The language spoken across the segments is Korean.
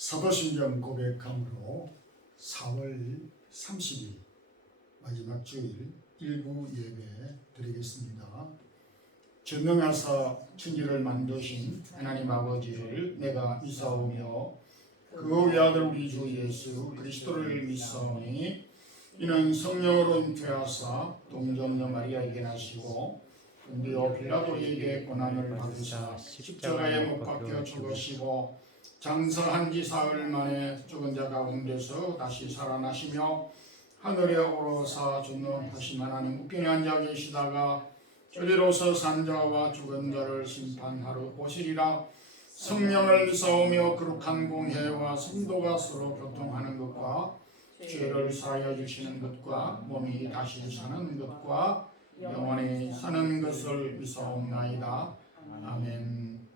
사도신경 고백함으로 4월 30일 마지막 주일 일부 예배 드리겠습니다. 전능하사 천지를 만드신 하나님 아버지를 내가 믿사오며 그 외아들 우리 주 예수 그리스도를 믿사오니 이는 성령으로 잉태하사 동정녀 마리아에게 나시고 본디오 빌라도에게 고난을 받으사 십자가에 못 박혀 죽으시고 장사한 지 사흘 만에 죽은 자 가운데서 다시 살아나시며 하늘에 오르사 전능하신 하나님 우편에 앉아 계시다가 저리로서 산 자와 죽은 자를 심판하러 오시리라. 성령을 믿사오며 거룩한 공회와 성도가 서로 교통하는 것과 죄를 사하여 주시는 것과 몸이 다시 사는 것과 영원히 사는 것을 믿사옵나이다. 아멘.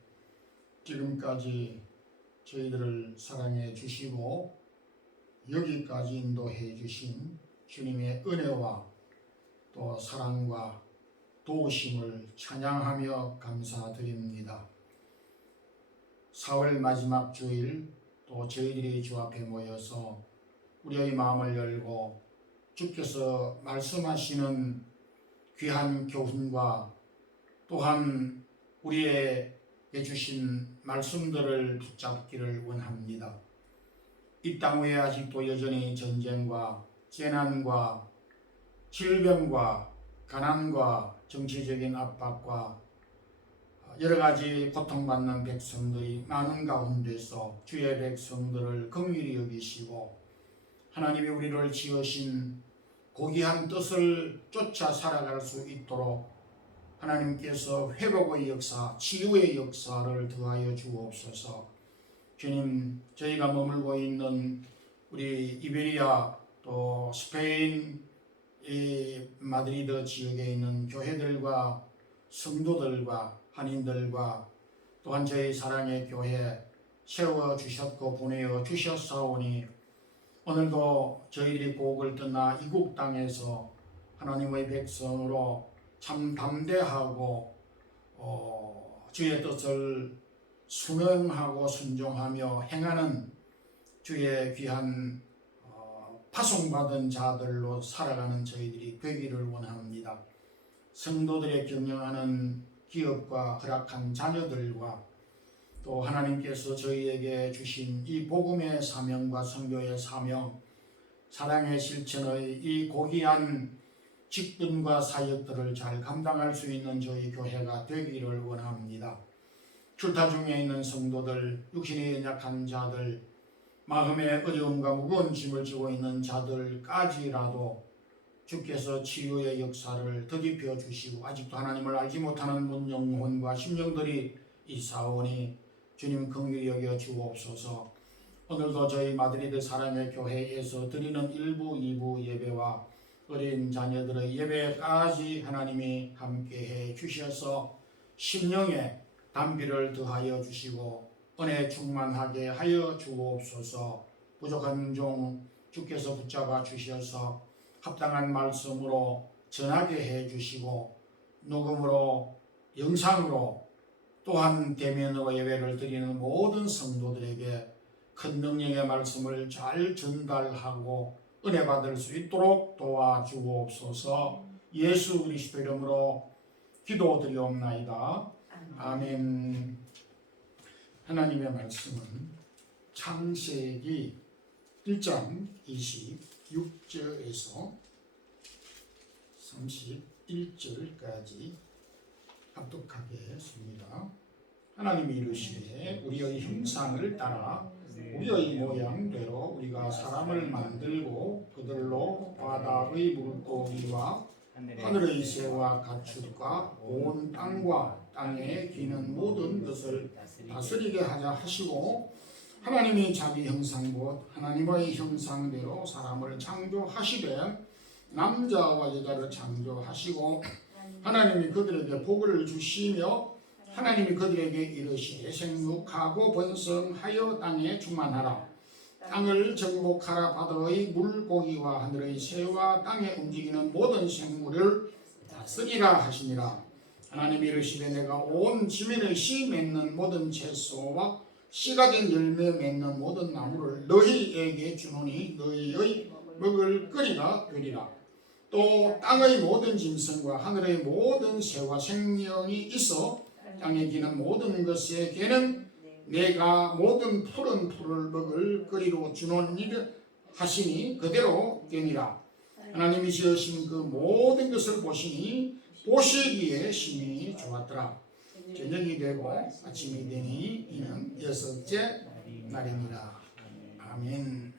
지금까지 저희들을 사랑해 주시고 여기까지 인도해 주신 주님의 은혜와 또 사랑과 도우심을 찬양하며 감사드립니다. 4월 마지막 주일 또 저희들이 주 앞에 모여서 우리의 마음을 열고 주께서 말씀하시는 귀한 교훈과 또한 우리에게 주신 말씀들을 붙잡기를 원합니다. 이 땅 위에 아직도 여전히 전쟁과 재난과 질병과 가난과 정치적인 압박과 여러 가지 고통받는 백성들이 많은 가운데서 주의 백성들을 긍휼히 여기시고 하나님이 우리를 지으신 고귀한 뜻을 쫓아 살아갈 수 있도록 하나님께서 회복의 역사, 치유의 역사를 더하여 주옵소서. 주님, 저희가 머물고 있는 우리 이베리아 또 스페인 이 마드리드 지역에 있는 교회들과 성도들과 한인들과 또한 저희 사랑의 교회 세워주셨고 보내어 주셨사오니 오늘도 저희들이 고국을 떠나 이국 땅에서 하나님의 백성으로 참 담대하고 주의 뜻을 순응하고 순종하며 행하는 주의 귀한 파송받은 자들로 살아가는 저희들이 되기를 원합니다. 성도들의 경영하는 기업과 허락한 자녀들과 또 하나님께서 저희에게 주신 이 복음의 사명과 선교의 사명, 사랑의 실천의 이 고귀한 직분과 사역들을 잘 감당할 수 있는 저희 교회가 되기를 원합니다. 출타 중에 있는 성도들, 육신이 연약한 자들, 마음의 어려움과 무거운 짐을 지고 있는 자들까지라도 주께서 치유의 역사를 더딥혀 주시고 아직도 하나님을 알지 못하는 문 영혼과 심령들이 있사오니 주님 긍휼히 여겨 주옵소서. 오늘도 저희 마드리드 사랑의 교회에서 드리는 1부, 2부 예배와 어린 자녀들의 예배까지 하나님이 함께해 주셔서 심령에 담비를 더하여 주시고 은혜 충만하게 하여 주옵소서. 부족한 종 주께서 붙잡아 주셔서 합당한 말씀으로 전하게 해 주시고 녹음으로 영상으로 또한 대면으로 예배를 드리는 모든 성도들에게 큰 능력의 말씀을 잘 전달하고 은혜 받을 수 있도록 도와주옵소서. 예수 그리스도 이름으로 기도드리옵나이다. 아멘. 하나님의 말씀은 창세기 1장 26절에서 31절까지 합독하게 했습니다. 하나님이 이르시되 우리의 형상을 따라 우리의 모양대로 우리가 사람을 만들고 그들로 바다의 물고기와 하늘의 새와 가축과 온 땅과 땅에 기는 모든 것을 다스리게 하자 하시고 하나님이 자기 형상 곧 하나님의 형상대로 사람을 창조하시되 남자와 여자를 창조하시고 하나님이 그들에게 복을 주시며 하나님이 그들에게 이르시되 생육하고 번성하여 땅에 충만하라. 땅을 정복하라. 바다의 물고기와 하늘의 새와 땅에 움직이는 모든 생물을 다스리라 하시니라. 하나님이 이르시되 내가 온 지면의 씨 맺는 모든 채소와 씨 가진 열매 맺는 모든 나무를 너희에게 주노니 너희의 먹을 거리가 되리라. 또 땅의 모든 짐승과 하늘의 모든 새와 생명이 있어 땅에 기는 모든 것에게는 내가 모든 푸른 풀을 먹을 거리로 주노니 하시니 그대로 되니라. 하나님이 지으신 그 모든 것을 보시니 보시기에 심히 좋았더라. 저녁이 되고 아침이 되니 이는 6째 날이니라. 아멘.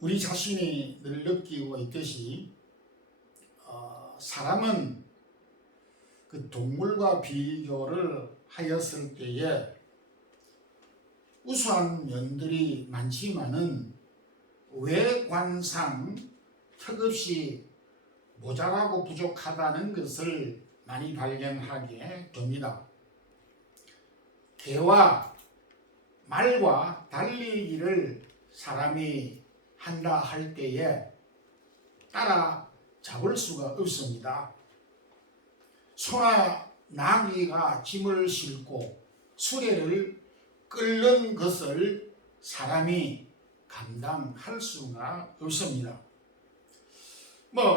우리 자신이 늘 느끼고 있듯이 사람은 그 동물과 비교를 하였을 때에 우수한 면들이 많지만은 외관상 턱없이 모자라고 부족하다는 것을 많이 발견하게 됩니다. 개와 말과 달리기를 사람이 한다 할 때에 따라 잡을 수가 없습니다. 소나 나귀가 짐을 싣고 수레를 끓는 것을 사람이 감당할 수가 없습니다.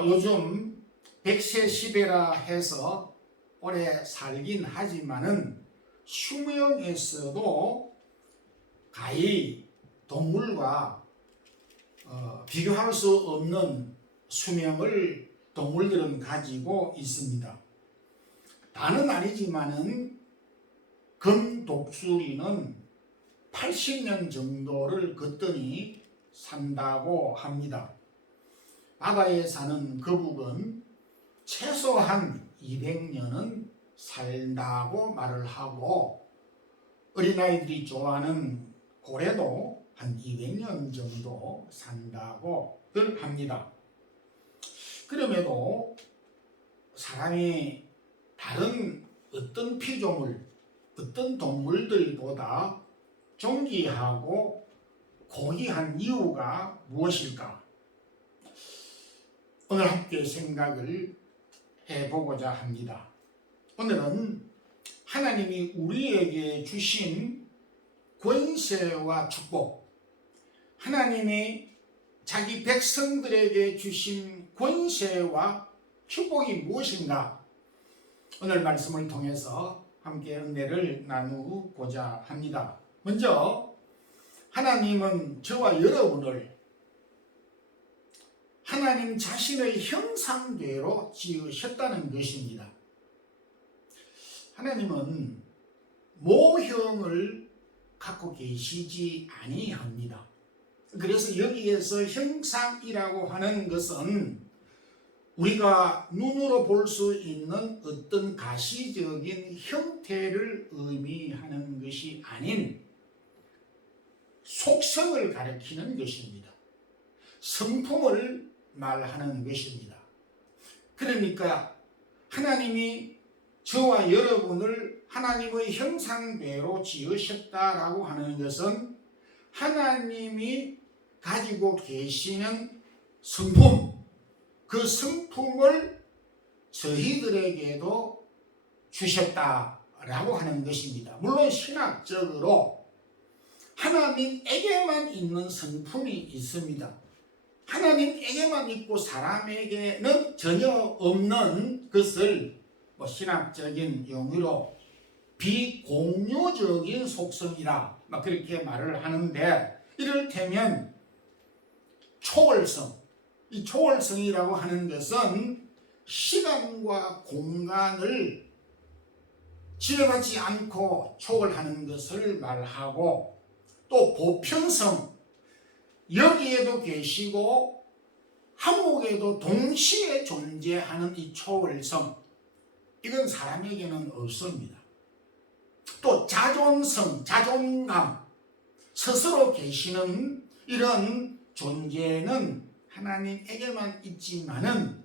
요즘 100세 시대라 해서 오래 살긴 하지만은 수명에서도 가히 동물과 비교할 수 없는 수명을 동물들은 가지고 있습니다. 다는 아니지만은 금독수리는 80년 정도를 거뜬히 산다고 합니다. 바다에 사는 거북은 최소한 200년은 살다고 말을 하고 어린아이들이 좋아하는 고래도 한 200년 정도 산다고들 합니다. 그럼에도 사람이 다른 어떤 피조물, 어떤 동물들보다 존귀하고 고귀한 이유가 무엇일까? 오늘 함께 생각을 해보고자 합니다. 오늘은 하나님이 우리에게 주신 권세와 축복, 하나님이 자기 백성들에게 주신 권세와 축복이 무엇인가? 오늘 말씀을 통해서 함께 은혜를 나누고자 합니다. 먼저 하나님은 저와 여러분을 하나님 자신의 형상대로 지으셨다는 것입니다. 하나님은 모형을 갖고 계시지 아니합니다. 그래서 여기에서 형상이라고 하는 것은 우리가 눈으로 볼 수 있는 어떤 가시적인 형태를 의미하는 것이 아닌 속성을 가리키는 것입니다. 성품을 말하는 것입니다. 그러니까 하나님이 저와 여러분을 하나님의 형상대로 지으셨다라고 하는 것은 하나님이 가지고 계시는 성품, 그 성품을 저희들에게도 주셨다라고 하는 것입니다. 물론 신학적으로 하나님에게만 있는 성품이 있습니다. 하나님에게만 있고 사람에게는 전혀 없는 것을 신학적인 용어로 비공유적인 속성이라 그렇게 말을 하는데, 이를테면 초월성, 이 초월성이라고 하는 것은 시간과 공간을 지나가지 않고 초월하는 것을 말하고, 또 보편성, 여기에도 계시고 한국에도 동시에 존재하는 이 초월성, 이건 사람에게는 없습니다. 또 자존성, 자존감, 스스로 계시는 이런 존재는 하나님에게만 있지만은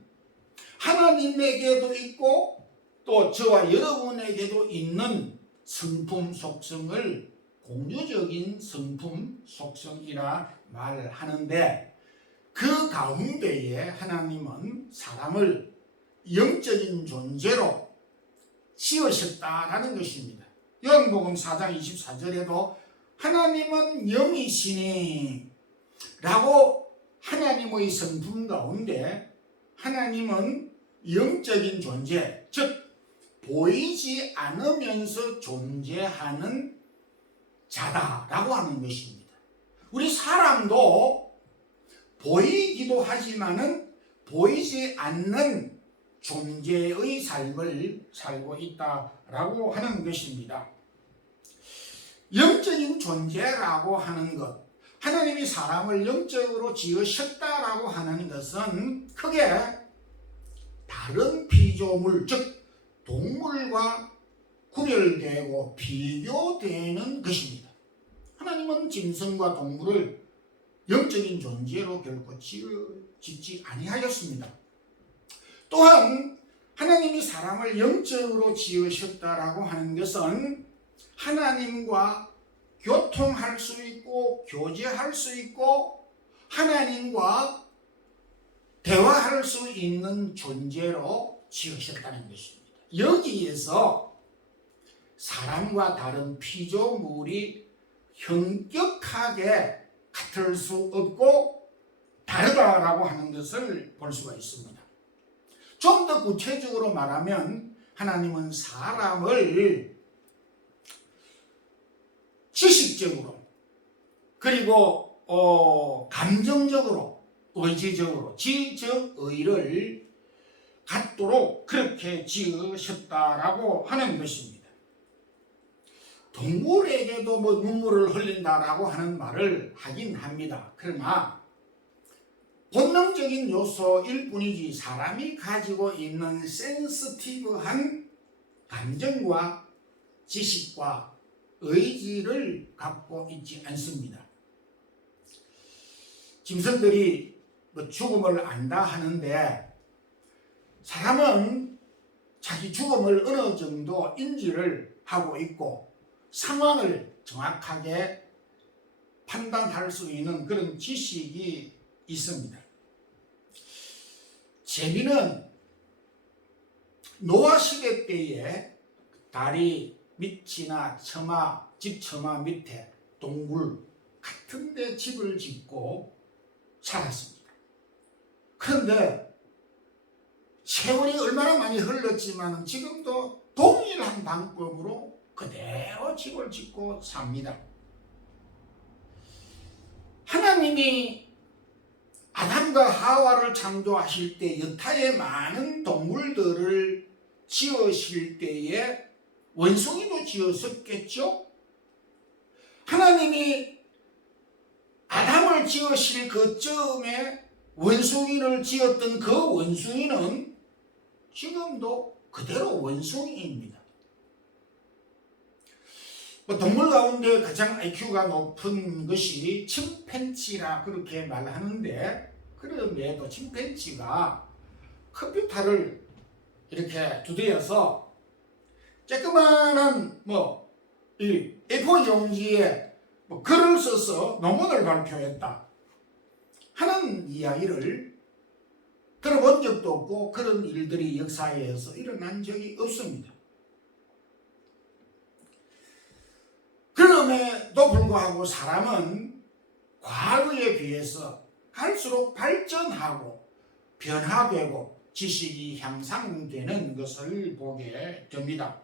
하나님에게도 있고 또 저와 여러분에게도 있는 성품 속성을 공유적인 성품 속성이라 말하는데, 그 가운데에 하나님은 사람을 영적인 존재로 지으셨다라는 것입니다. 요한복음 4장 24절에도 하나님은 영이시니 라고 하나님의 성품 가운데 하나님은 영적인 존재, 즉 보이지 않으면서 존재하는 자다라고 하는 것입니다. 우리 사람도 보이기도 하지만은 보이지 않는 존재의 삶을 살고 있다라고 하는 것입니다. 영적인 존재라고 하는 것, 하나님이 사람을 영적으로 지으셨다라고 하는 것은 크게 다른 피조물, 즉 동물과 구별되고 비교되는 것입니다. 하나님은 짐승과 동물을 영적인 존재로 결코 짓지 아니하였습니다. 또한 하나님이 사람을 영적으로 지으셨다라고 하는 것은 하나님과 교통할 수 있고 교제할 수 있고 하나님과 대화할 수 있는 존재로 지으셨다는 것입니다. 여기에서 사람과 다른 피조물이 현격하게 같을 수 없고 다르다라고 하는 것을 볼 수가 있습니다. 좀 더 구체적으로 말하면 하나님은 사람을 지식적으로 그리고 감정적으로 의지적으로 지적의를 갖도록 그렇게 지으셨다라고 하는 것입니다. 동물에게도 눈물을 흘린다라고 하는 말을 하긴 합니다. 그러나 본능적인 요소일 뿐이지 사람이 가지고 있는 센시티브한 감정과 지식과 의지를 갖고 있지 않습니다. 짐승들이 죽음을 안다 하는데 사람은 자기 죽음을 어느 정도 인지를 하고 있고 상황을 정확하게 판단할 수 있는 그런 지식이 있습니다. 재미는 노아 시대 때에 다리 밑이나 처마, 집 처마 밑에 동굴 같은 데 집을 짓고 살았습니다. 그런데 세월이 얼마나 많이 흘렀지만 지금도 동일한 방법으로 그대로 집을 짓고 삽니다. 하나님이 아담과 하와를 창조하실 때 여타의 많은 동물들을 지으실 때에 원숭이도 지었었겠죠? 하나님이 아담을 지으실 그쯤에 원숭이를 지었던 그 원숭이는 지금도 그대로 원숭이입니다. 동물 가운데 가장 IQ가 높은 것이 침팬지라 그렇게 말하는데 그럼에도 침팬지가 컴퓨터를 이렇게 두드려서 조그마한 이 A4 용지에 글을 써서 논문을 발표했다 하는 이야기를 들어본 적도 없고 그런 일들이 역사에서 일어난 적이 없습니다. 그럼에도 불구하고 사람은 과거에 비해서 갈수록 발전하고 변화되고 지식이 향상되는 것을 보게 됩니다.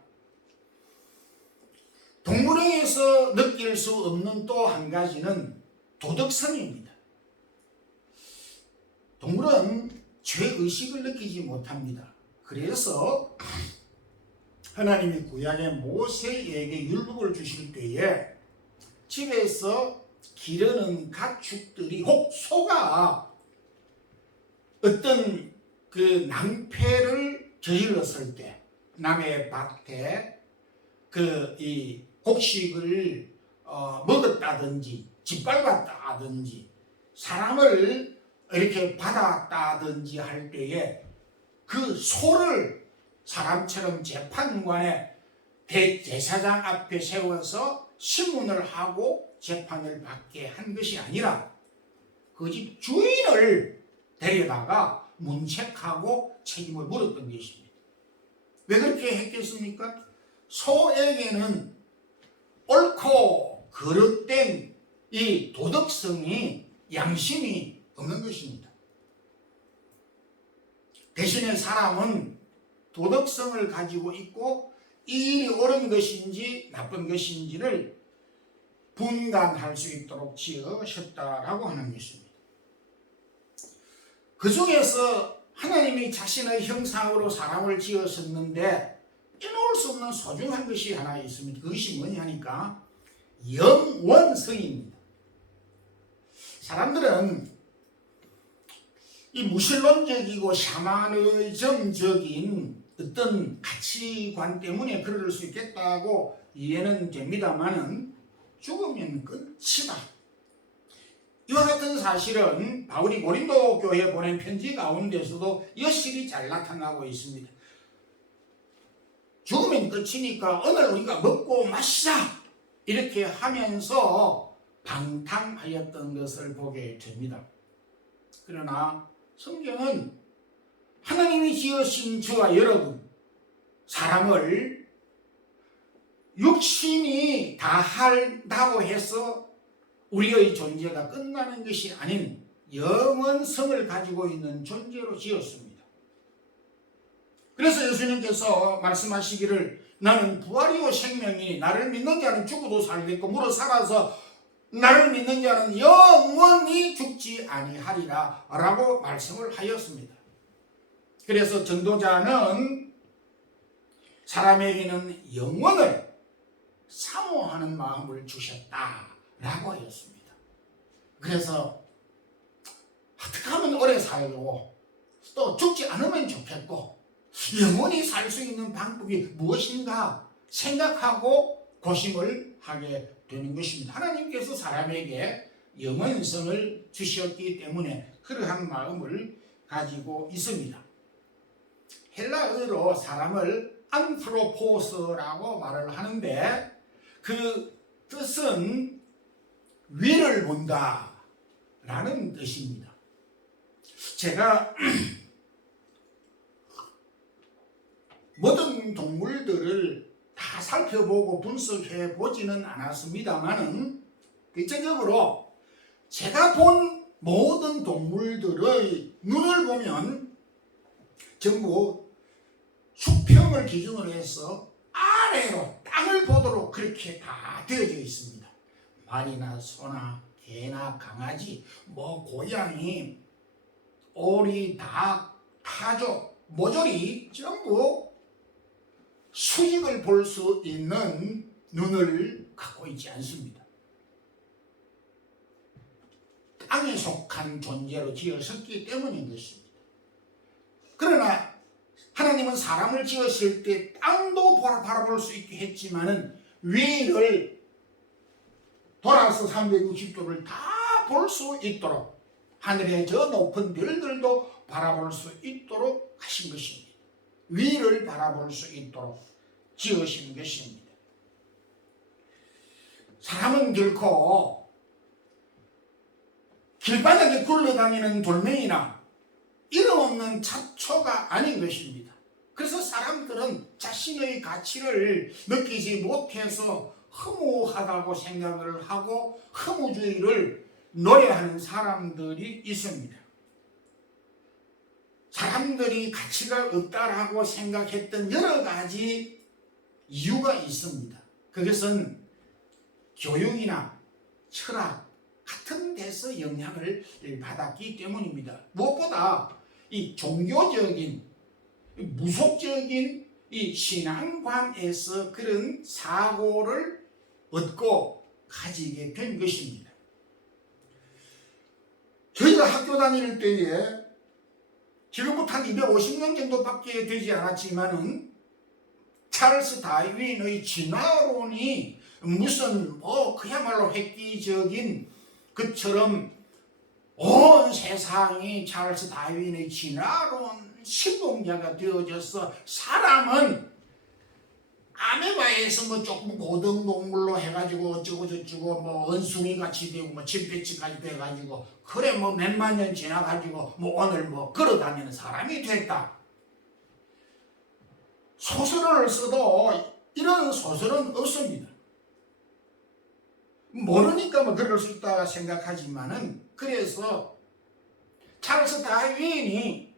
동물에게서 느낄 수 없는 또 한 가지는 도덕성입니다. 동물은 죄의식을 느끼지 못합니다. 그래서 하나님이 구약에 모세에게 율법을 주실 때에 집에서 기르는 가축들이 혹 소가 어떤 그 낭패를 저질렀을 때 남의 밭에 이 곡식을 먹었다든지 짓밟았다든지 사람을 이렇게 받았다든지 할 때에 그 소를 사람처럼 재판관에 대제사장 앞에 세워서 심문을 하고 재판을 받게 한 것이 아니라 그 집 주인을 데려다가 문책하고 책임을 물었던 것입니다. 왜 그렇게 했겠습니까? 소에게는 옳고 거룩된 이 도덕성이, 양심이 없는 것입니다. 대신에 사람은 도덕성을 가지고 있고 이 일이 옳은 것인지 나쁜 것인지를 분간할 수 있도록 지으셨다라고 하는 것입니다. 그 중에서 하나님이 자신의 형상으로 사람을 지으셨는데 빼놓을 수 없는 소중한 것이 하나 있습니다. 그것이 뭐냐니까 영원성입니다. 사람들은 이 무신론적이고 샤머니즘적인 어떤 가치관 때문에 그럴 수 있겠다고 이해는 됩니다만은 죽으면 끝이다. 이와 같은 사실은 바울이 고린도 교회에 보낸 편지 가운데서도 여실히 잘 나타나고 있습니다. 죽으면 끝이니까 오늘 우리가 먹고 마시자 이렇게 하면서 방탕하였던 것을 보게 됩니다. 그러나 성경은 하나님이 지으신 저와 여러분, 사람을 육신이 다 한다고 해서 우리의 존재가 끝나는 것이 아닌 영원성을 가지고 있는 존재로 지었습니다. 그래서 예수님께서 말씀하시기를 나는 부활이요 생명이니 나를 믿는 자는 죽어도 살겠고 무릇 살아서 나를 믿는 자는 영원히 죽지 아니하리라 라고 말씀을 하였습니다. 그래서 전도자는 사람에게는 영원을 사모하는 마음을 주셨다라고 하였습니다. 그래서 어떻게 하면 오래 살고 또 죽지 않으면 좋겠고 영원히 살 수 있는 방법이 무엇인가 생각하고 고심을 하게 되는 것입니다. 하나님께서 사람에게 영원성을 주셨기 때문에 그러한 마음을 가지고 있습니다. 헬라어로 사람을 안트로포스라고 말을 하는데 그 뜻은 위를 본다 라는 뜻입니다. 제가 모든 동물들을 다 살펴보고 분석해 보지는 않았습니다만은 대체적으로 제가 본 모든 동물들의 눈을 보면 전부 수평을 기준으로 해서 아래로 땅을 보도록 그렇게 다 되어져 있습니다. 말이나 소나 개나 강아지, 고양이, 오리, 닭, 타조, 모조리 전부 수직을 볼 수 있는 눈을 갖고 있지 않습니다. 땅에 속한 존재로 지어졌기 때문인 것입니다. 그러나 하나님은 사람을 지으실 때 땅도 바라볼 수 있게 했지만은 위를 돌아서 360도를 다 볼 수 있도록 하늘의 저 높은 별들도 바라볼 수 있도록 하신 것입니다. 위를 바라볼 수 있도록 지으신 것입니다. 사람은 결코 길바닥에 굴러다니는 돌멩이나 이름 없는 잡초가 아닌 것입니다. 그래서 사람들은 자신의 가치를 느끼지 못해서 허무하다고 생각을 하고 허무주의를 노래하는 사람들이 있습니다. 사람들이 가치가 없다라고 생각했던 여러 가지 이유가 있습니다. 그것은 교육이나 철학 같은 데서 영향을 받았기 때문입니다. 무엇보다 이 종교적인 무속적인 이 신앙관에서 그런 사고를 얻고 가지게 된 것입니다. 저희가 학교 다닐 때에 지금부터 한 250년 정도밖에 되지 않았지만은 찰스 다윈의 진화론이 무슨 그야말로 획기적인 것처럼 온 세상이 찰스 다윈의 진화론 실공자가 되어져서 사람은 아메바에서 조금 고등동물로 해가지고 어쩌고 저쩌고 원숭이 같이 되고 침팬지까지 돼가지고 그래 몇만 년 지나가지고 오늘 걸어다니는 사람이 됐다. 소설을 써도 이런 소설은 없습니다. 모르니까 뭐 그럴 수 있다 생각하지만은, 그래서 찰스 다윈이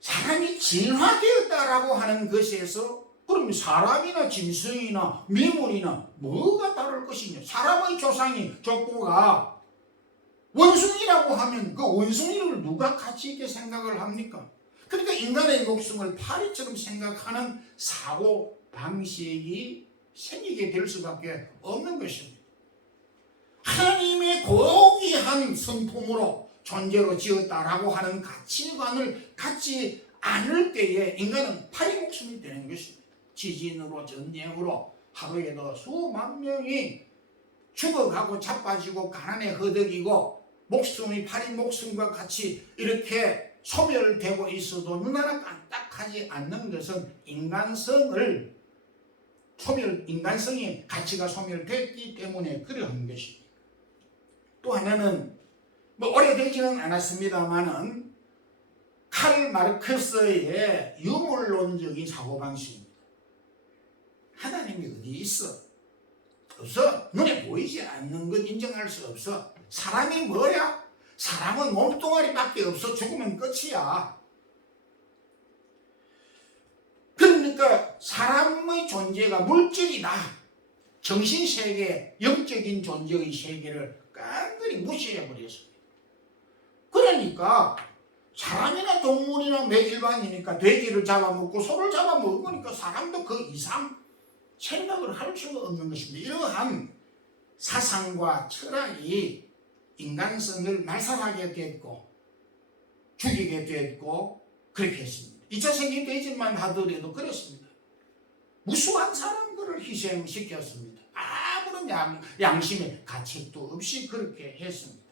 사람이 진화되었다라고 하는 것에서 그럼 사람이나 짐승이나 미물이나 뭐가 다를 것이냐? 사람의 조상이 족보가 원숭이라고 하면 그 원숭이를 누가 가치 있게 생각을 합니까? 그러니까 인간의 목숨을 파리처럼 생각하는 사고 방식이 생기게 될 수밖에 없는 것입니다. 하나님의 고귀한 성품으로 존재로 지었다라고 하는 가치관을 갖지 않을 때에 인간은 파리 목숨이 되는 것입니다. 지진으로 전쟁으로 하루에도 수만 명이 죽어가고 자빠지고 가난에 허덕이고 목숨이 파리 목숨과 같이 이렇게 소멸되고 있어도 눈 하나 깜짝하지 않는 것은 인간성이 가치가 소멸됐기 때문에 그러한 것입니다. 또 하나는 뭐 오래되지는 않았습니다만은 칼 마르크스의 유물론적인 사고방식입니다. 하나님이 어디 있어? 없어. 눈에 보이지 않는 것 인정할 수 없어. 사람이 뭐야? 사람은 몸뚱아리밖에 없어. 죽으면 끝이야. 그러니까 사람의 존재가 물질이다. 정신세계, 영적인 존재의 세계를 깐그리 무시해버렸습니다. 그러니까 사람이나 동물이나 일반이니까 돼지를 잡아먹고 소를 잡아먹으니까 사람도 그 이상 생각을 할 수가 없는 것입니다. 이러한 사상과 철학이 인간성을 말살하게 됐고 죽이게 됐고 그렇게 했습니다. 2차 세계대전만 하더라도 그렇습니다. 무수한 사람들을 희생시켰습니다. 아무런 양심의 가책도 없이 그렇게 했습니다.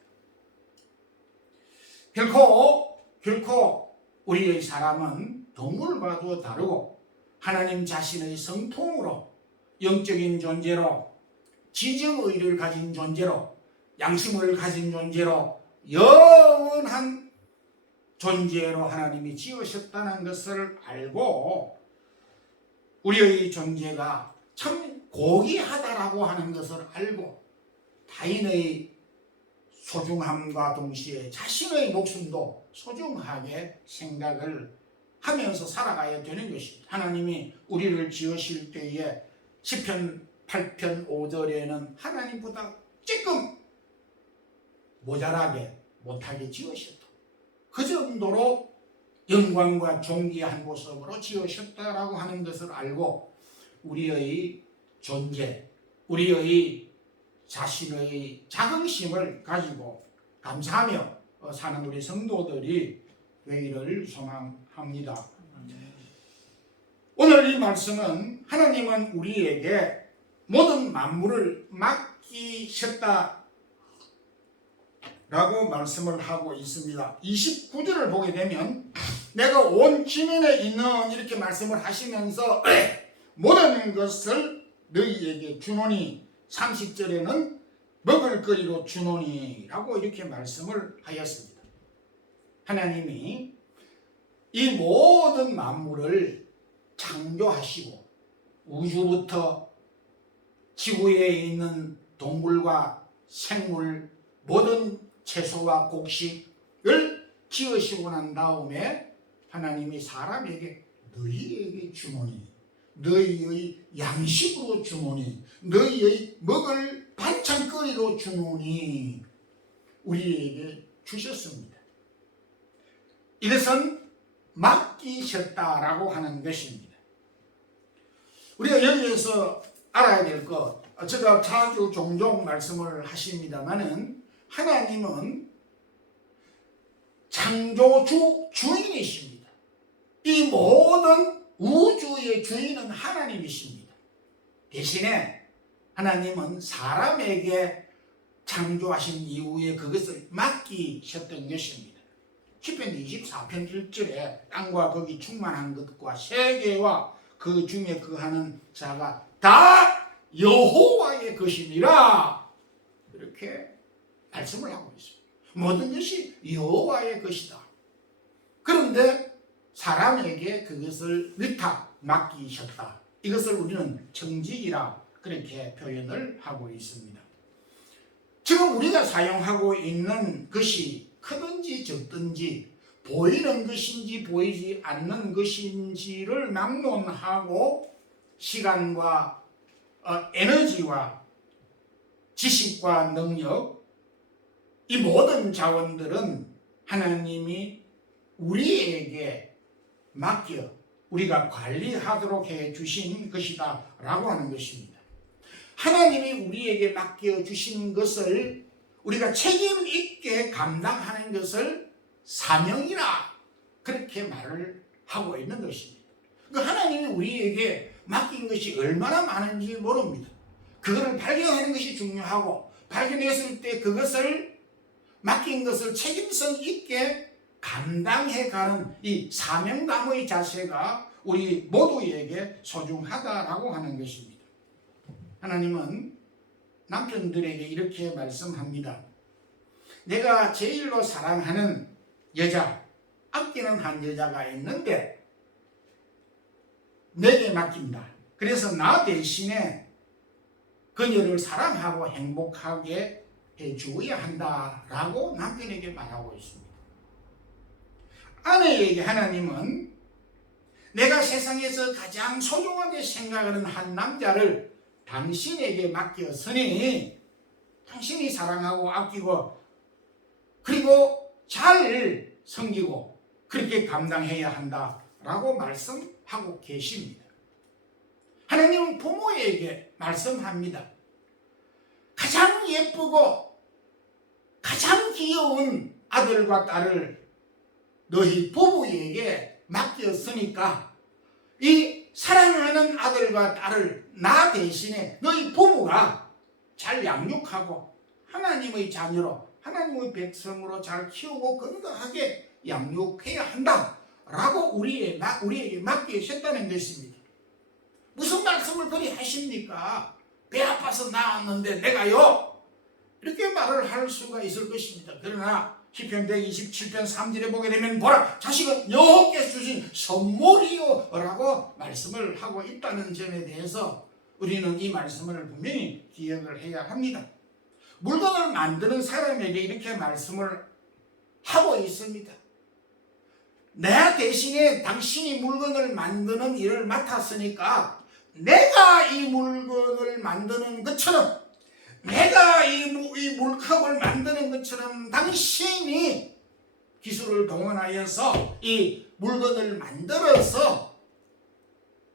결코 우리의 사람은 동물과도 다르고 하나님 자신의 성품으로 영적인 존재로 지정의를 가진 존재로 양심을 가진 존재로 영원한 존재로 하나님이 지으셨다는 것을 알고 우리의 존재가 참 고귀하다라고 하는 것을 알고 타인의 소중함과 동시에 자신의 목숨도 소중하게 생각을 하면서 살아가야 되는 것입니다. 하나님이 우리를 지으실 때에 시편 8편 5절에는 하나님보다 조금 모자라게 못하게 지으셨다. 그 정도로 영광과 존귀한 모습으로 지으셨다라고 하는 것을 알고 우리의 존재, 우리의 자신의 자긍심을 가지고 감사하며 사는 우리 성도들이 되기를 소망합니다. 오늘 이 말씀은 하나님은 우리에게 모든 만물을 맡기셨다 라고 말씀을 하고 있습니다. 29절을 보게 되면 내가 온 지면에 있는 이렇게 말씀을 하시면서 모든 것을 너희에게 주노니 30절에는 먹을거리로 주노니 라고 이렇게 말씀을 하였습니다. 하나님이 이 모든 만물을 창조하시고 우주부터 지구에 있는 동물과 생물 모든 채소와 곡식을 지으시고 난 다음에 하나님이 사람에게 너희에게 주노니 너희의 양식으로 주노니 너희의 먹을 반찬거리로 주노니 우리에게 주셨습니다. 이것은 맡기셨다라고 하는 것입니다. 우리가 여기에서 알아야 될 것, 제가 자주 종종 말씀을 하십니다마는 하나님은 창조주 주인이십니다. 이 모든 우주의 주인은 하나님이십니다. 대신에 하나님은 사람에게 창조하신 이후에 그것을 맡기셨던 것입니다. 시편 24편 1절에 땅과 거기 충만한 것과 세계와 그 중에 거하는 자가 다 여호와의 것이니라 이렇게 말씀을 하고 있습니다. 모든 것이 여호와의 것이다. 그런데 사람에게 그것을 위탁 맡기셨다. 이것을 우리는 청직이라 그렇게 표현을 하고 있습니다. 지금 우리가 사용하고 있는 것이 크든지 적든지 보이는 것인지 보이지 않는 것인지를 막론하고 시간과 에너지와 지식과 능력, 이 모든 자원들은 하나님이 우리에게 맡겨 우리가 관리하도록 해 주신 것이다 라고 하는 것입니다. 하나님이 우리에게 맡겨 주신 것을 우리가 책임 있게 감당하는 것을 사명이라 그렇게 말을 하고 있는 것입니다. 하나님이 우리에게 맡긴 것이 얼마나 많은지 모릅니다. 그것을 발견하는 것이 중요하고, 발견했을 때 그것을 맡긴 것을 책임성 있게 감당해가는 이 사명감의 자세가 우리 모두에게 소중하다라고 하는 것입니다. 하나님은 남편들에게 이렇게 말씀합니다. 내가 제일로 사랑하는 여자, 아끼는 한 여자가 있는데 내게 맡긴다. 그래서 나 대신에 그녀를 사랑하고 행복하게 해주어야 한다라고 남편에게 말하고 있습니다. 아내에게 하나님은 내가 세상에서 가장 소중하게 생각하는 한 남자를 당신에게 맡겼으니 당신이 사랑하고 아끼고 그리고 잘 섬기고 그렇게 감당해야 한다라고 말씀하고 계십니다. 하나님은 부모에게 말씀합니다. 가장 예쁘고 가장 귀여운 아들과 딸을 너희 부부에게 맡겼으니까 이 사랑하는 아들과 딸을 나 대신에 너희 부부가 잘 양육하고 하나님의 자녀로 하나님의 백성으로 잘 키우고 건강하게 양육해야 한다라고 우리에게 맡기셨다는 것입니다. 무슨 말씀을 그리 하십니까? 배 아파서 나왔는데 내가요? 이렇게 말을 할 수가 있을 것입니다. 그러나 시편 127편 3절에 보게 되면 보라, 자식은 여호와께서 주신 선물이요 라고 말씀을 하고 있다는 점에 대해서 우리는 이 말씀을 분명히 기억을 해야 합니다. 물건을 만드는 사람에게 이렇게 말씀을 하고 있습니다. 내 대신에 당신이 물건을 만드는 일을 맡았으니까 내가 이 물건을 만드는 것처럼, 내가 이 물컵을 만드는 것처럼 당신이 기술을 동원하여서 이 물건을 만들어서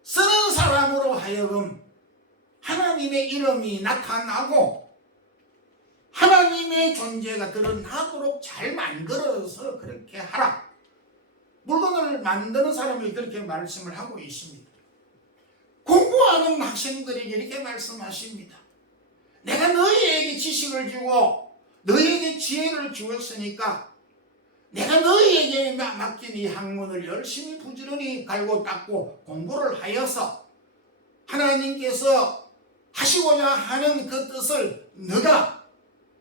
쓰는 사람으로 하여금 하나님의 이름이 나타나고 하나님의 존재가 드러나도록 잘 만들어서 그렇게 하라. 물건을 만드는 사람이 그렇게 말씀을 하고 있습니다. 공부하는 학생들에게 이렇게 말씀하십니다. 내가 너희에게 지식을 주고 너희에게 지혜를 주었으니까 내가 너희에게 맡긴 이 학문을 열심히 부지런히 갈고 닦고 공부를 하여서 하나님께서 하시고자 하는 그 뜻을 너가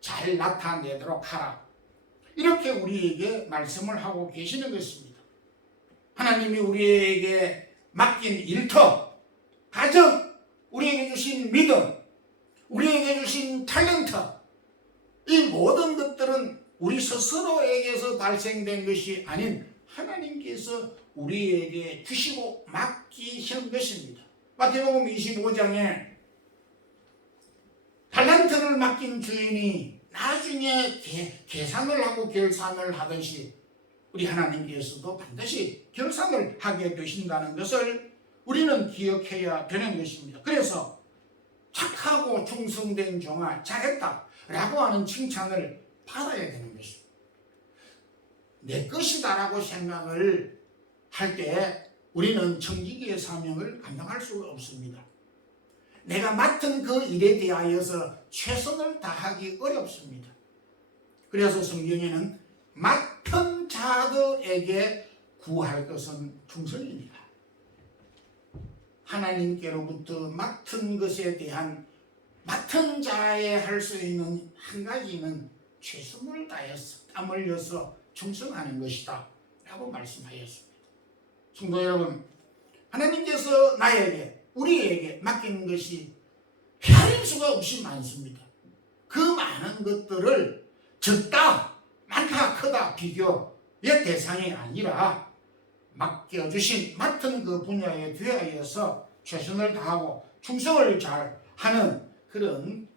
잘 나타내도록 하라. 이렇게 우리에게 말씀을 하고 계시는 것입니다. 하나님이 우리에게 맡긴 일터, 가정, 우리에게 주신 믿음, 우리에게 주신 탤런트, 이 모든 것들은 우리 스스로에게서 발생된 것이 아닌 하나님께서 우리에게 주시고 맡기신 것입니다. 마태복음 25장에 탤런트를 맡긴 주인이 나중에 계산을 하고 결산을 하듯이 우리 하나님께서도 반드시 결산을 하게 되신다는 것을 우리는 기억해야 되는 것입니다. 그래서 착하고 충성된 종아 잘했다 라고 하는 칭찬을 받아야 되는 것입니다. 내 것이다 라고 생각을 할 때 우리는 청지기의 사명을 감당할 수가 없습니다. 내가 맡은 그 일에 대하여서 최선을 다하기 어렵습니다. 그래서 성경에는 맡은 자들에게 구할 것은 충성입니다. 하나님께로부터 맡은 것에 대한 맡은 자에 할 수 있는 한 가지는 최선을 다해서 땀 흘려서 충성하는 것이다 라고 말씀하였습니다. 성도 여러분, 하나님께서 나에게, 우리에게 맡기는 것이 헤아릴 수가 없이 많습니다. 그 많은 것들을 적다, 많다, 크다 비교의 대상이 아니라 맡겨주신 맡은 그 분야에 대하여서 최선을 다하고 충성을 잘 하는 그런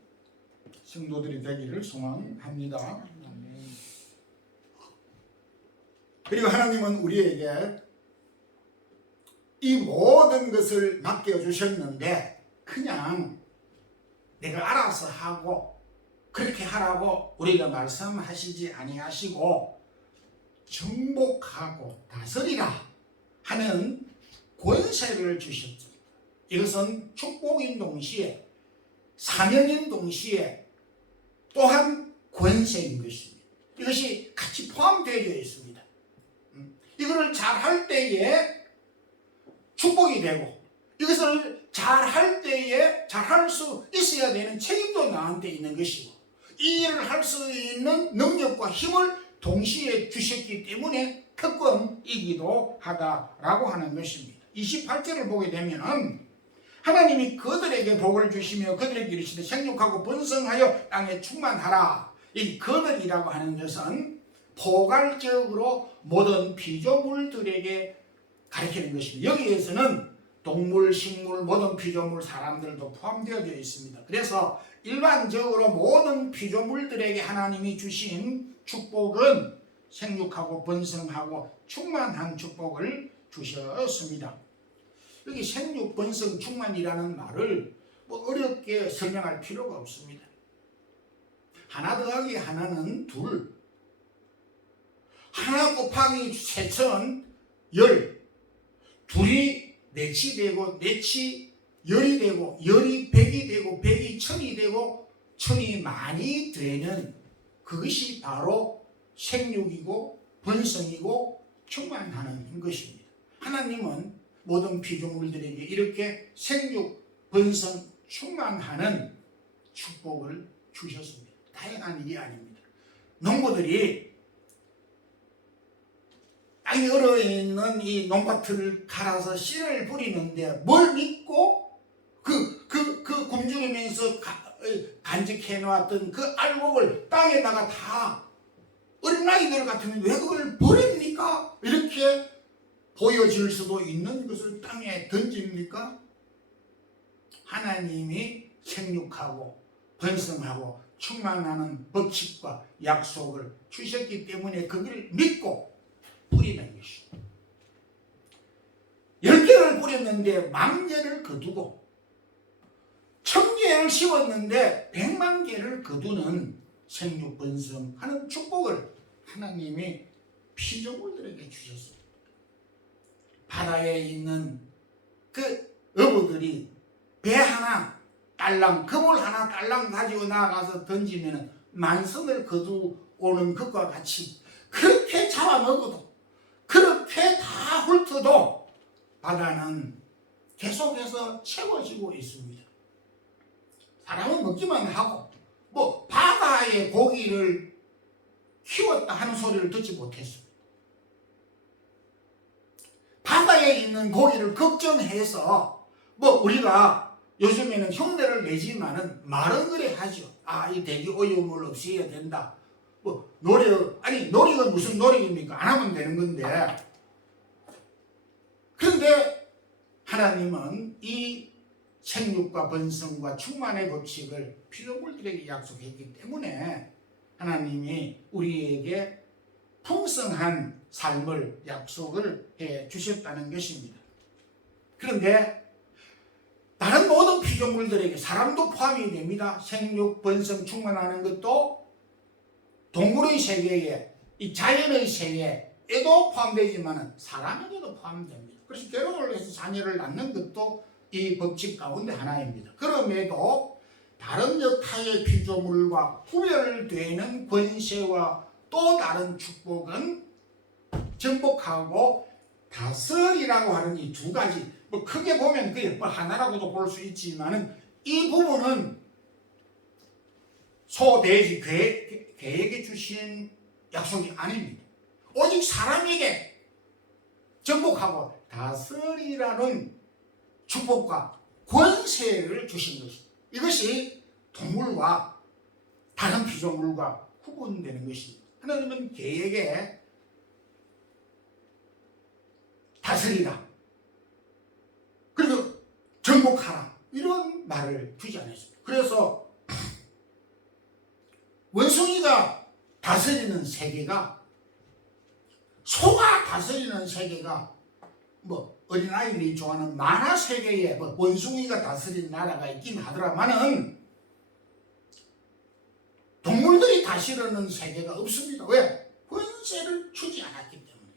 성도들이 되기를 소망합니다. 그리고 하나님은 우리에게 이 모든 것을 맡겨주셨는데 그냥 내가 알아서 하고 그렇게 하라고 우리가 말씀하시지 아니하시고 정복하고 다스리라 하는 권세를 주셨습니다. 이것은 축복인 동시에 사명인 동시에 또한 권세인 것입니다. 이것이 같이 포함되어 있습니다. 이거를 잘할 때에 축복이 되고 이것을 잘할 때에 잘할 수 있어야 되는 책임도 나한테 있는 것이고 이 일을 할 수 있는 능력과 힘을 동시에 주셨기 때문에 특권이기도 하다라고 하는 것입니다. 28절을 보게 되면 하나님이 그들에게 복을 주시며 그들에게 이르시되 생육하고 번성하여 땅에 충만하라. 이 그들이라고 하는 것은 포괄적으로 모든 피조물들에게 가리키는 것입니다. 여기에서는 동물, 식물, 모든 피조물, 사람들도 포함되어 있습니다. 그래서 일반적으로 모든 피조물들에게 하나님이 주신 축복은 생육하고 번성하고 충만한 축복을 주셨습니다. 여기 생육, 번성, 충만이라는 말을 어렵게 설명할 필요가 없습니다. 하나 더하기 하나는 둘, 하나 곱하기 셋은 열, 둘이 넷이 되고 넷이 열이 되고 열이 백이 되고 백이 천이 되고 천이 만이 되는 그것이 바로 생육이고 번성이고 충만하는 것입니다. 하나님은 모든 피조물들에게 이렇게 생육, 번성, 충만하는 축복을 주셨습니다. 다양한 일이 아닙니다. 농부들이 땅이 얼어있는 이 논밭을 갈아서 씨를 뿌리는데 뭘 믿고 굶주리면서 간직해 놓았던 그 알곡을 땅에다가 다 어린아이들 같으면 왜 그걸 버립니까? 이렇게 보여질 수도 있는 것을 땅에 던집니까? 하나님이 생육하고 번성하고 충만하는 법칙과 약속을 주셨기 때문에 그걸 믿고 뿌리는 것이죠. 10개를 뿌렸는데 10,000개를 거두고 1,000개를 심었는데 100,000개를 거두는 생육번성하는 축복을 하나님이 피조물들에게 주셨습니다. 바다에 있는 그 어부들이 배 하나 딸랑, 그물 하나 딸랑 가지고 나가서 던지면 만선을 거두오는 것과 같이 그렇게 잡아먹어도 그렇게 다 훑어도 바다는 계속해서 채워지고 있습니다. 사람은 먹기만 하고 바다의 고기를 키웠다 하는 소리를 듣지 못했습니다. 바다에 있는 고기를 걱정해서 우리가 요즘에는 흉내를 내지만은 말은 그래 하죠. 이 대기 오염을 없애야 된다. 노력은 무슨 노력입니까? 안 하면 되는 건데. 그런데 하나님은 이 생육과 번성과 충만의 법칙을 피조물들에게 약속했기 때문에 하나님이 우리에게 풍성한 삶을 약속을 해 주셨다는 것입니다. 그런데 다른 모든 피조물들에게 사람도 포함이 됩니다. 생육, 번성, 충만하는 것도 동물의 세계에, 이 자연의 세계에도 포함되지만 사람에게도 포함됩니다. 그래서 결혼을 해서 자녀를 낳는 것도 이 법칙 가운데 하나입니다. 그럼에도 다른 여타의 피조물과 구별되는 권세와 또 다른 축복은 정복하고 다스리라고 하는 이 두 가지, 크게 보면 그게 하나라고도 볼 수 있지만은 이 부분은 소돼지 개에게 주신 약속이 아닙니다. 오직 사람에게 정복하고 다스리라는 축복과 권세를 주신 것입니다. 이것이 동물과 다른 피조물과 구분되는 것입니다. 하나님은 개에게 다스리라, 그리고 정복하라, 이런 말을 주지 않았습니다. 그래서 원숭이가 다스리는 세계가, 소가 다스리는 세계가, 어린아이들이 좋아하는 만화 세계에 원숭이가 다스리는 나라가 있긴 하더라마는 동물들이 다스리는 세계가 없습니다. 왜? 권세를 주지 않았기 때문에.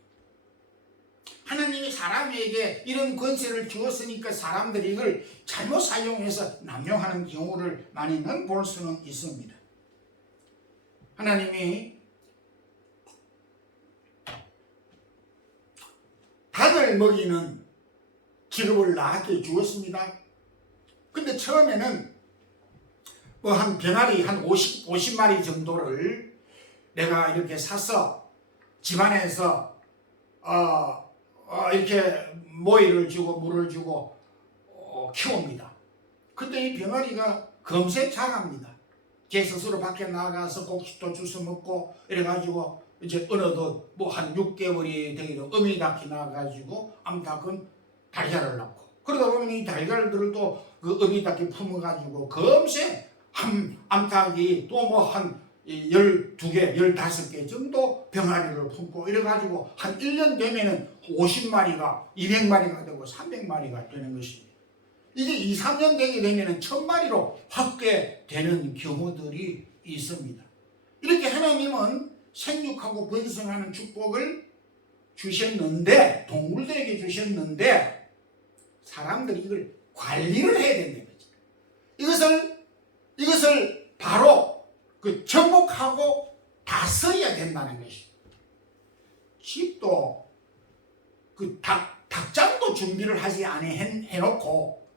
하나님이 사람에게 이런 권세를 주었으니까 사람들이 이걸 잘못 사용해서 남용하는 경우를 많이는 볼 수는 있습니다. 하나님이 닭을 먹이는 직업을 나한테 주었습니다. 근데 처음에는 한 병아리 한 50마리 정도를 내가 이렇게 사서 집안에서 이렇게 모이를 주고 물을 주고 키웁니다. 근데 이 병아리가 금세 자랍니다. 제 스스로 밖에 나가서 곡식도 주워 먹고 이래가지고 이제 어느덧 한 6개월이 되기로 어미 닭이 나와가지고 암탉은 달걀을 낳고, 그러다 보면 이 달걀들을 또 그 어미 닭이 품어가지고 금세 한 암탉이 또 한 12개, 15개 정도 병아리를 품고 이래가지고 한 1년 되면은 50마리가 200마리가 되고 300마리가 되는 것입니다. 이게 2, 3년 되게 되면은 1000마리로 확대되는 경우들이 있습니다. 이렇게 하나님은 생육하고 번성하는 축복을 주셨는데, 동물들에게 주셨는데, 사람들이 이걸 관리를 해야 된다는 거죠. 이것을 바로 정복하고 다스려야 된다는 것입니다. 집도 닭장도 준비를 하지 않아 해놓고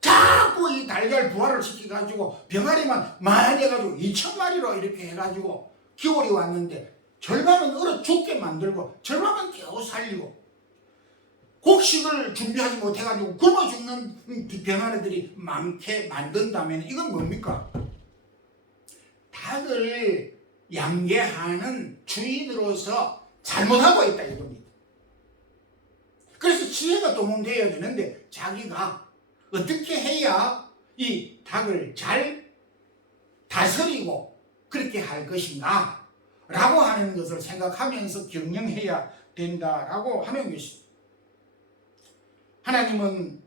자꾸 이 달걀 부화를 시켜가지고 병아리만 많이 해가지고 2000마리로 이렇게 해가지고 겨울이 왔는데 절반은 얼어 죽게 만들고 절반은 겨우 살리고 곡식을 준비하지 못해가지고 굶어 죽는 병아리들이 많게 만든다면 이건 뭡니까? 닭을 양계하는 주인으로서 잘못하고 있다 이겁니다. 그래서 지혜가 도움되어야 되는데 자기가 어떻게 해야 이 닭을 잘 다스리고 그렇게 할 것인가 라고 하는 것을 생각하면서 경영해야 된다라고 하는 것입니다. 하나님은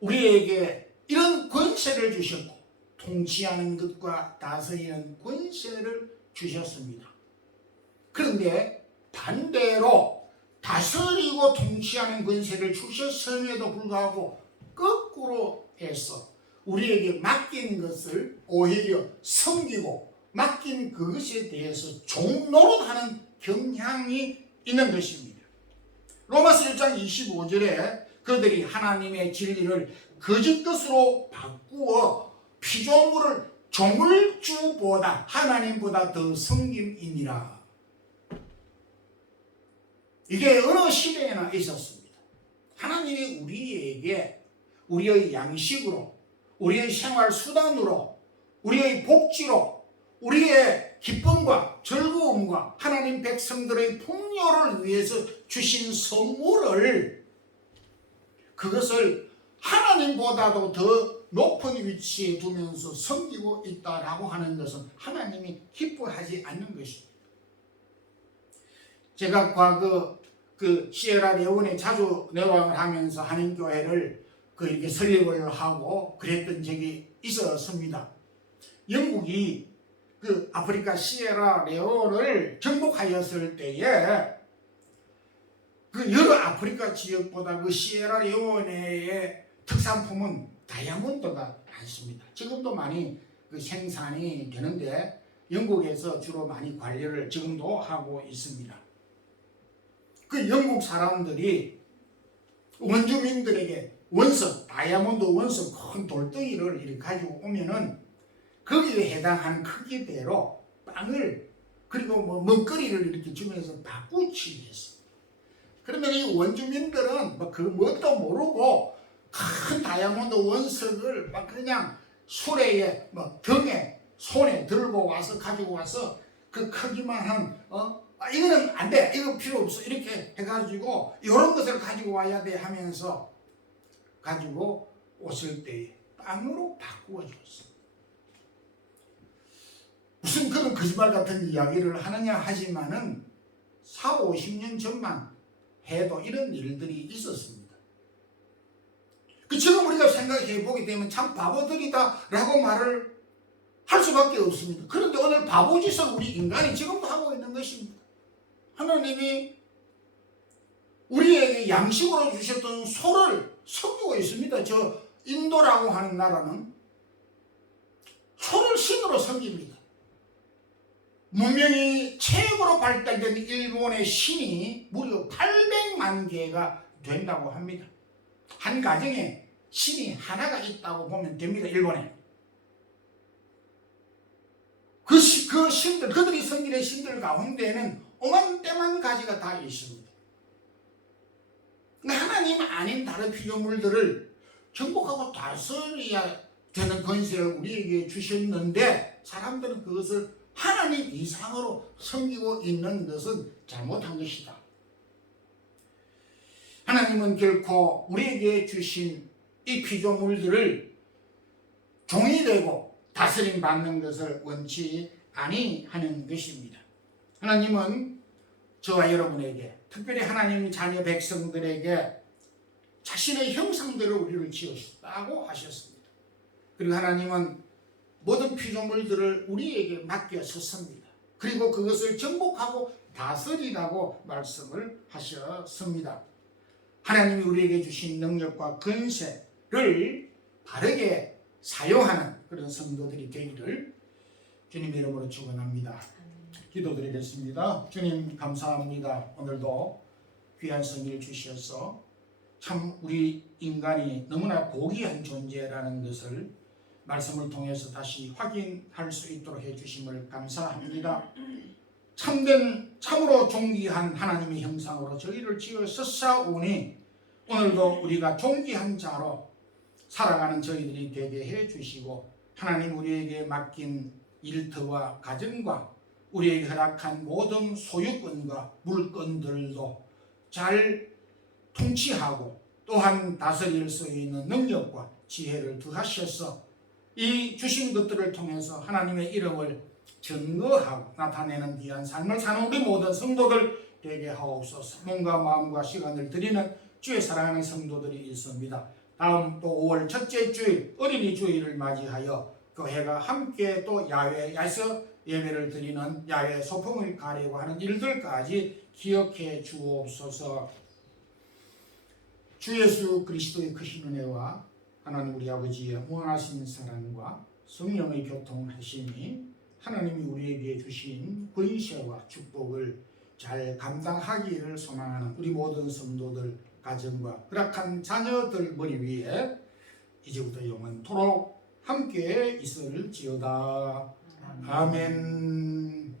우리에게 이런 권세를 주셨고 통치하는 것과 다스리는 권세를 주셨습니다. 그런데 반대로 다스리고 통치하는 권세를 주셨음에도 불구하고 거꾸로 해서 우리에게 맡긴 것을 오히려 섬기고 맡긴 그것에 대해서 종노릇하는 경향이 있는 것입니다. 로마서 1장 25절에 그들이 하나님의 진리를 거짓 것으로 바꾸어 피조물을 조물주보다 하나님보다 더 섬김이니라. 이게 어느 시대에나 있었습니다. 하나님이 우리에게 우리의 양식으로, 우리의 생활 수단으로, 우리의 복지로, 우리의 기쁨과 즐거움과 하나님 백성들의 풍요를 위해서 주신 선물을, 그것을 하나님보다도 더 높은 위치에 두면서 섬기고 있다라고 하는 것은 하나님이 기뻐하지 않는 것입니다. 제가 과거 시에라레온에 자주 내왕을 하면서 한인교회를 이렇게 설립을 하고 그랬던 적이 있었습니다. 영국이 아프리카 시에라레온을 정복하였을 때에 여러 아프리카 지역보다 시에라레온의 특산품은 다이아몬드가 많습니다. 지금도 많이 생산이 되는데 영국에서 주로 많이 관리를 지금도 하고 있습니다. 영국 사람들이 원주민들에게 원석, 다이아몬드 원석 큰 돌덩이를 이렇게 가지고 오면은 거기에 해당하는 크기대로 빵을 그리고 먹거리를 이렇게 주면서 바꾸치게 했습니다. 그러면 이 원주민들은 뭐 그 뭣도 모르고 큰 다이아몬드 원석을 막 그냥 수레에 뭐 등에 손에 들고 와서 가지고 와서 그 크기만 한 이거는 안 돼, 이거 필요 없어 이렇게 해가지고 이런 것을 가지고 와야 돼 하면서 가지고 오실 때에 땅으로 바꾸어 줬어. 무슨 그런 거짓말 같은 이야기를 하느냐 하지만은 40, 50년 전만 해도 이런 일들이 있었습니다. 지금 우리가 생각해 보게 되면 참 바보들이다 라고 말을 할 수밖에 없습니다. 그런데 오늘 바보짓을 우리 인간이 지금도 하고 있는 것입니다. 하나님이 우리에게 양식으로 주셨던 소를 섬기고 있습니다. 저 인도라고 하는 나라는 소를 신으로 섬깁니다. 문명이 최고로 발달된 일본의 신이 무려 800만 개가 된다고 합니다. 한 가정에 신이 하나가 있다고 보면 됩니다. 일본에. 그 신들, 그들이 섬기는 신들 가운데는 오만때만 가지가 다 있습니다. 하나님 아닌 다른 피조물들을 정복하고 다스려야 되는 권세를 우리에게 주셨는데 사람들은 그것을 하나님 이상으로 섬기고 있는 것은 잘못한 것이다. 하나님은 결코 우리에게 주신 이 피조물들을 종이 되고 다스림 받는 것을 원치 아니하는 것입니다. 하나님은 저와 여러분에게, 특별히 하나님 자녀 백성들에게 자신의 형상대로 우리를 지으셨다고 하셨습니다. 그리고 하나님은 모든 피조물들을 우리에게 맡겨섰습니다. 그리고 그것을 정복하고 다스리라고 말씀을 하셨습니다. 하나님이 우리에게 주신 능력과 권세를 바르게 사용하는 그런 성도들이 되기를 주님 이름으로 축원합니다. 기도드리겠습니다. 주님 감사합니다. 오늘도 귀한 성의를 주셔서 참 우리 인간이 너무나 고귀한 존재라는 것을 말씀을 통해서 다시 확인할 수 있도록 해주심을 감사합니다. 참으로 존귀한 하나님의 형상으로 저희를 지으셨사오니 오늘도 우리가 존귀한 자로 살아가는 저희들이 되게 해주시고 하나님 우리에게 맡긴 일터와 가정과 우리에게 허락한 모든 소유권과 물건들도 잘 통치하고 또한 다스릴 수 있는 능력과 지혜를 더하셔서 이 주신 것들을 통해서 하나님의 이름을 증거하고 나타내는 귀한 삶을 사는 우리 모든 성도들 되게 하옵소서. 몸과 마음과 시간을 드리는 주의 사랑하는 성도들이 있습니다. 다음 또 5월 첫째 주일 어린이 주일을 맞이하여 교회가 함께 또 야외에서 예배를 드리는 야외 소품을 가리고 하는 일들까지 기억해 주옵소서. 주 예수 그리스도의 크신 은혜와 하나님 우리 아버지의 무한하신 사랑과 성령의 교통하심이 하나님이 우리에게 주신 권세와 축복을 잘 감당하기를 소망하는 우리 모든 성도들 가정과 허락한 자녀들 머리 위에 이제부터 영원토록 함께 있을지어다. 아멘.